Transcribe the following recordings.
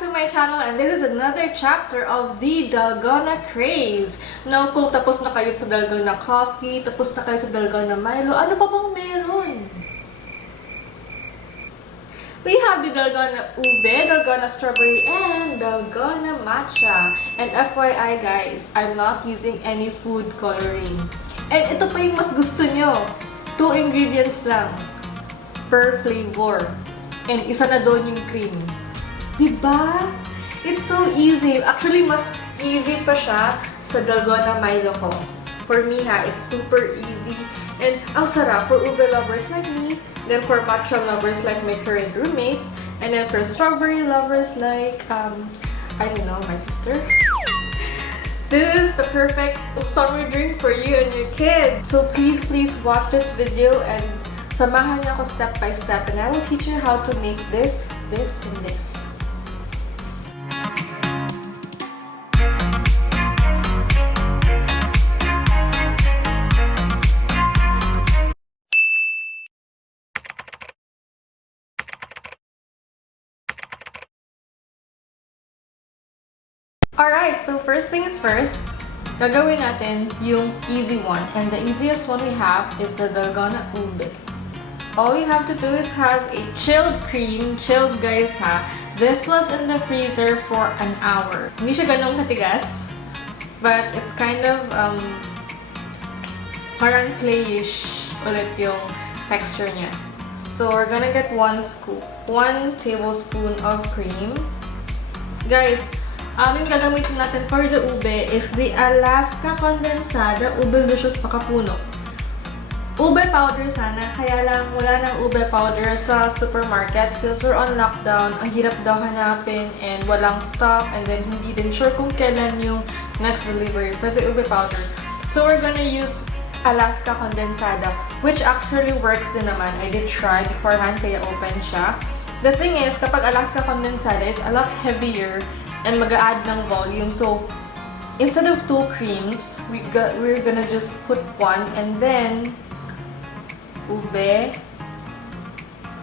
to my channel, and this is another chapter of the Dalgona craze. Now, kung tapos na kayo sa Dalgona coffee, tapos na kayo sa Dalgona Milo, ano pa bang meron? We have the Dalgona Ube, Dalgona Strawberry, and Dalgona Matcha. And FYI guys, I'm not using any food coloring. And ito pa yung mas gusto nyo. 2 ingredients lang per flavor. And isa na doon yung cream. Diba? It's so easy. Actually, mas easy pa siya sa Dalgona Milo ko. For me ha, it's super easy. And ang sarap for ube lovers like me. Then for matcha lovers like my current roommate. And then for strawberry lovers like, I don't know, my sister. This is the perfect summer drink for you and your kids. So please watch this video and samahan niyo ako step by step, and I will teach you how to make this, and this. Alright, so first things first, gagawin natin yung easy one. And the easiest one we have is the Dalgona Ube. All we have to do is have a chilled cream. Chilled guys ha. This was in the freezer for an hour. Hindi siya ganong katigas, but it's kind of parang clayish ulit yung texture niya. So we're gonna get 1 tablespoon of cream. Guys, yung gagamitin natin for the ube is the Alaska Condensada Ube Licious Pakapuno. Ube powder sana, kaya lang wala ng ube powder sa supermarket since we're on lockdown. Ang hirap daw hanapin and walang stock, and then hindi din sure kung kailan yung next delivery for the ube powder. So we're gonna use Alaska Condensada, which actually works din naman. I did try beforehand kaya open siya. The thing is, kapag Alaska Condensada, it's a lot heavier and mag-a-add ng volume. So instead of 2 creams, we're gonna just put 1, and then ube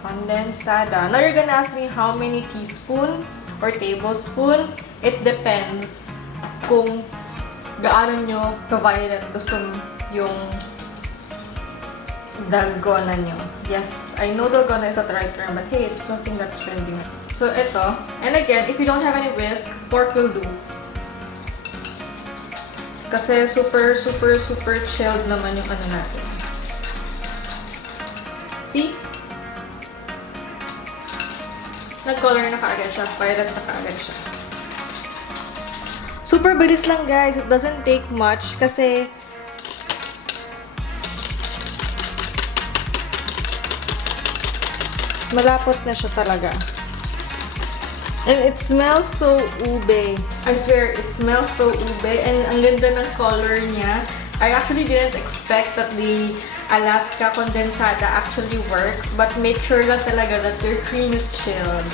condensada. Now you're gonna ask me how many teaspoon or tablespoon. It depends kung gaano nyo ka-violet gusto yung dalgona nyo. Yes, I know dalgona is not the right term, but hey, it's something that's trending. So ito, and again, if you don't have any whisk, fork will do. Kasi super chilled naman yung ano natin. See? Nag-color na kaagad siya. Violet na kaagad siya. Super bilis lang guys. It doesn't take much kasi malapot na siya talaga. And it smells so ube. I swear, it smells so ube. And ang ganda ng color niya. I actually didn't expect that the Alaska Condensada actually works. But make sure lang talaga that your cream is chilled.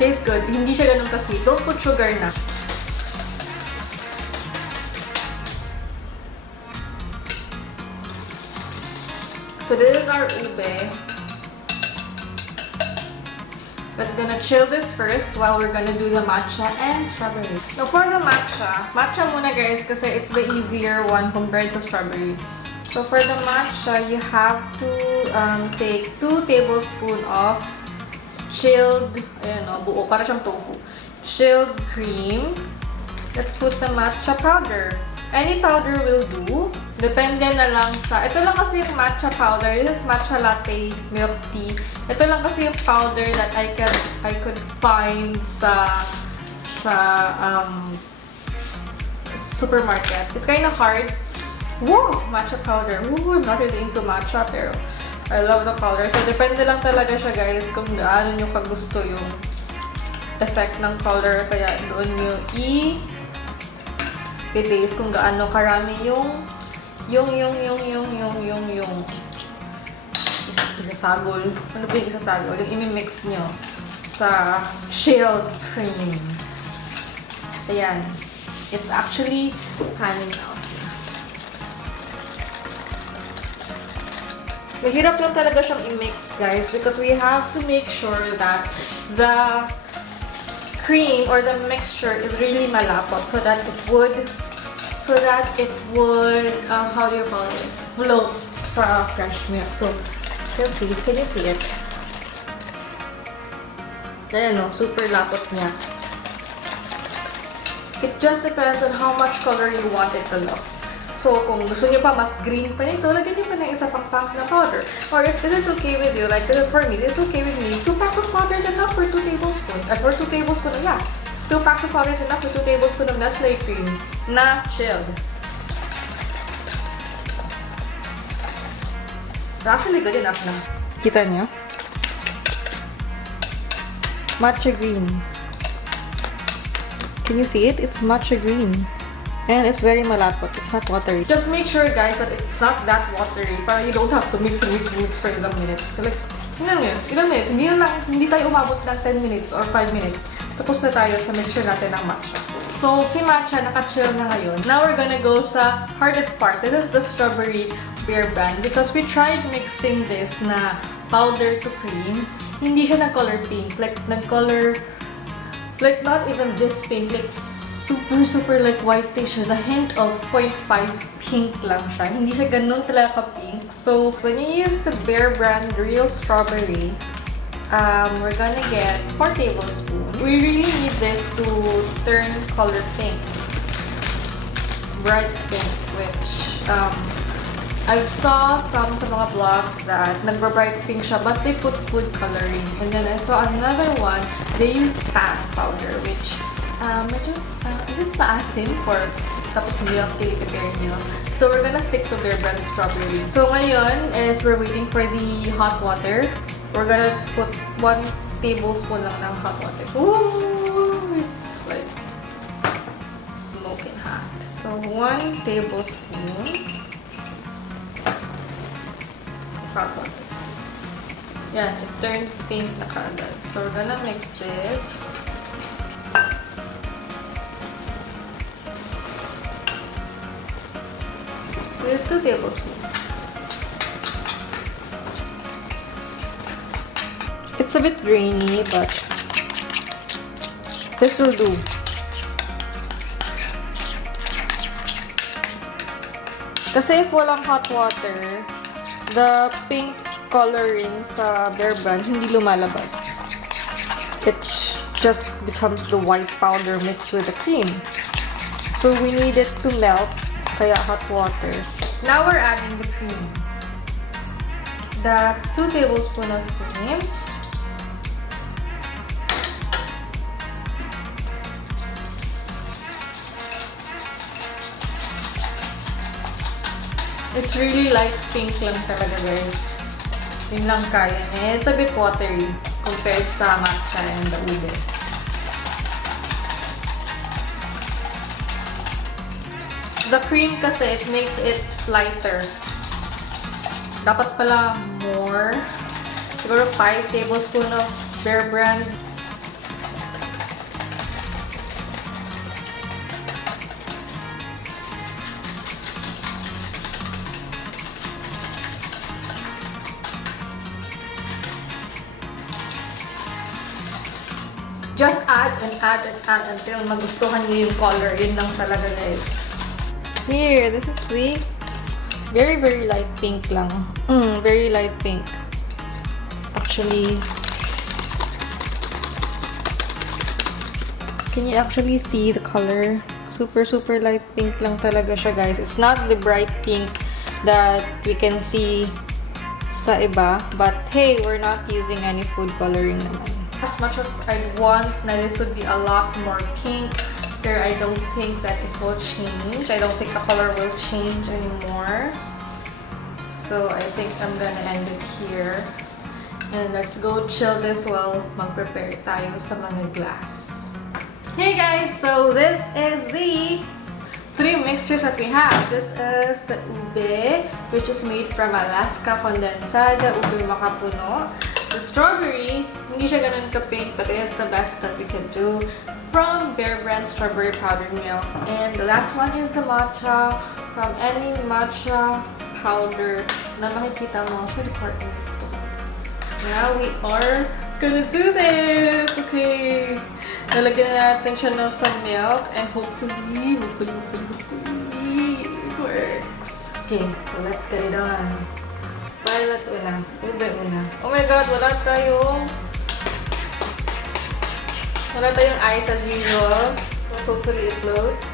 Tastes good. Hindi siya ganun ka-sweet. Don't put sugar na. So this is our ube. Let's gonna chill this first while we're gonna do the matcha and strawberry. So for the matcha muna guys kasi it's the easier one compared to strawberry. So for the matcha, you have to take 2 tablespoons of chilled, ayan o, buo, para siyang tofu. Chilled cream. Let's put the matcha powder. Any powder will do. Depende na lang sa... Ito lang kasi yung matcha powder. This is matcha latte milk tea. Ito lang kasi yung powder that I could find sa supermarket. It's kind of hard. Whoa! Matcha powder. Woo! I'm not really into matcha, pero I love the powder. So, depende lang talaga siya, guys, kung gaano nyo kagusto yung effect ng powder. Kaya doon nyo i-taste kung gaano karami yung isasagol. Ano ba yung isasagol? Yung imi-mix nyo sa chilled cream. Ayan. It's actually panning out. Mahirap lang talaga siyang i-mix, guys, because we have to make sure that the cream or the mixture is really malapot so that it would how do you call this, float sa fresh milk. So can you see it? Ayan, no, super lapot niya. It just depends on how much color you want it to look. So, kung gusto niyo pa mas green pa nito, lagyan niyo pa ng isa pang pack na powder. Or if this is okay with you, like for me, this is okay with me, 2 packs of powder is enough for 2 tablespoons. For 2 tablespoons, yeah. 2 packs of powder is enough for 2 tablespoons of Nestle cream na chilled. It's actually good enough na. Kita niyo? Matcha green. Can you see it? It's matcha green. And it's very malapot. It's not watery. Just make sure, guys, that it's not that watery para you don't have to mix for ilang minutes. So, like, ilang minutes. Hindi tayo umabot ng 10 minutes or 5 minutes. Tapos na tayo sa mixture natin ng matcha. So, si matcha naka-chill na ngayon. Now, we're gonna go sa hardest part. This is the strawberry beer brand. Because we tried mixing this na powder to cream. Hindi siya nag-color pink. Like, nag-color, like, not even this pink. Like, super like white siya. The hint of 0.5 pink lang siya. Hindi siya ganun talaga ka-pink. So, when you use the Bear brand real strawberry, we're gonna get 4 tablespoons. We really need this to turn color pink. Bright pink, which, I saw some sa mga vlogs that nagba-bright pink siya, but they put food coloring. And then I saw another one, they use tan powder, which, medyo, is it maasim for tapos milk, i-prepare nyo. So, we're gonna stick to Bear brand strawberry. So, ngayon is we're waiting for the hot water. We're gonna put 1 tablespoon lang ng hot water. Ooh, it's like smoking hot. So, 1 tablespoon hot water. Yan, it turned pink na kaagad. So, we're gonna mix this. This is 2 tablespoons. It's a bit grainy, but this will do. Kasi if walang hot water, the pink coloring sa Bear brand hindi lumalabas. It just becomes the white powder mixed with the cream. So we need it to melt, kaya hot water. Now we're adding the cream. That's 2 tablespoons of cream. It's really light pink lang talaga, guys. Yun lang kaya niya. It's a bit watery compared sa matcha and the ube. The cream kasi, it makes it lighter. Dapat pala more. Siguro 5 tablespoons of Bear brand. Just add and add and add until magustuhan niyo yung color. Yun lang talaga, guys. Here, this is the very light pink lang. Very light pink. Actually, can you actually see the color? Super light pink lang talaga siya, guys. It's not the bright pink that we can see sa iba. But hey, we're not using any food coloring naman. As much as I want na this would be a lot more pink, there I don't think that it will change. I don't think the color will change anymore. So I think I'm gonna end it here. And let's go chill this while mag-prepare tayo sa mga glass. Hey guys! So this is the 3 mixtures that we have. This is the ube, which is made from Alaska condensada, ube makapuno. The strawberry, hindi siya ganun ka-pink, but it is the best that we can do from Bear brand strawberry powdered milk. And the last one is the matcha from any matcha powder na makikita mo sa department store. Now, we are gonna do this! Okay. Nalagyan na natin siya ng some milk and hopefully, it works. Okay, so let's get it on. Violet una. Ube una. Oh my god, wala tayong ice as usual. But hopefully it floats.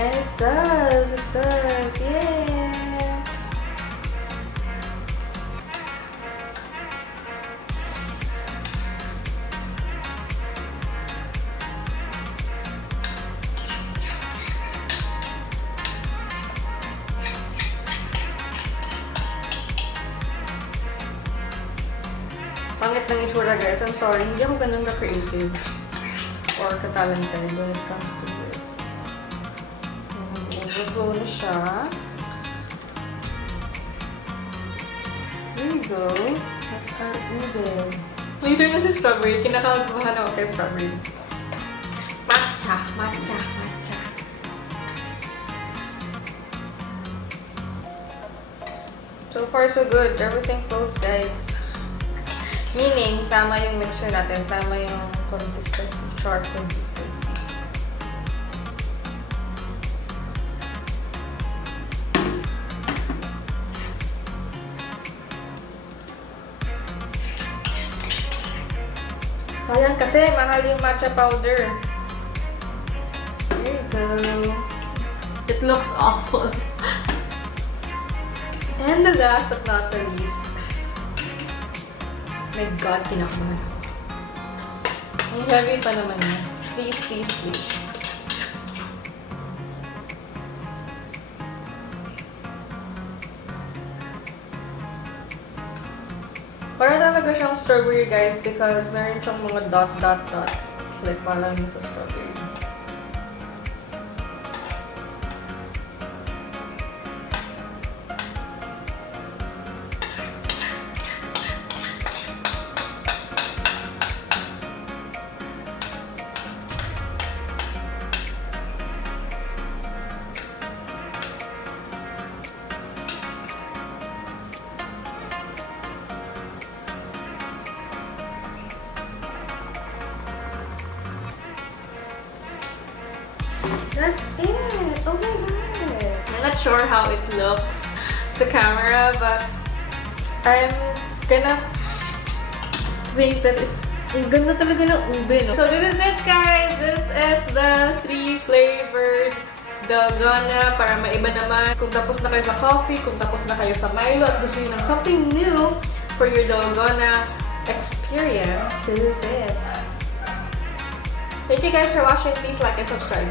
And it does! It does! Yay! Pangit ng itsura, guys. I'm sorry. Hindi ako ganun ka-creative or ka-talented when it comes to this. Overflow na siya. There you go. That's our ube. Later na si strawberry. Kinakagabahan ako kay strawberry. Matcha. Matcha. Matcha. So far, so good. Everything floats, guys. Meaning, tama yung mixture natin. Tama yung consistency. Sharp consistency. Sayang kasi, mahal yung matcha powder. There you go. It looks awful. And the last but not the least, my God, kinakabahan ako. Ang heavy pa naman niya. Please, please, please. Para talaga siyang strawberry, guys, because meron siyang mga dot. Like, parang sa strawberry. That's it! Oh my god! I'm not sure how it looks sa camera, but I'm gonna think that it's ang ganda talaga ng ube, no? So this is it, guys! This is the 3-flavored Dalgona para maiba naman. Kung tapos na kayo sa coffee, kung tapos na kayo sa Milo, at gusto nyo ng something new for your Dalgona experience, this is it. Thank you guys for watching. Please like and subscribe.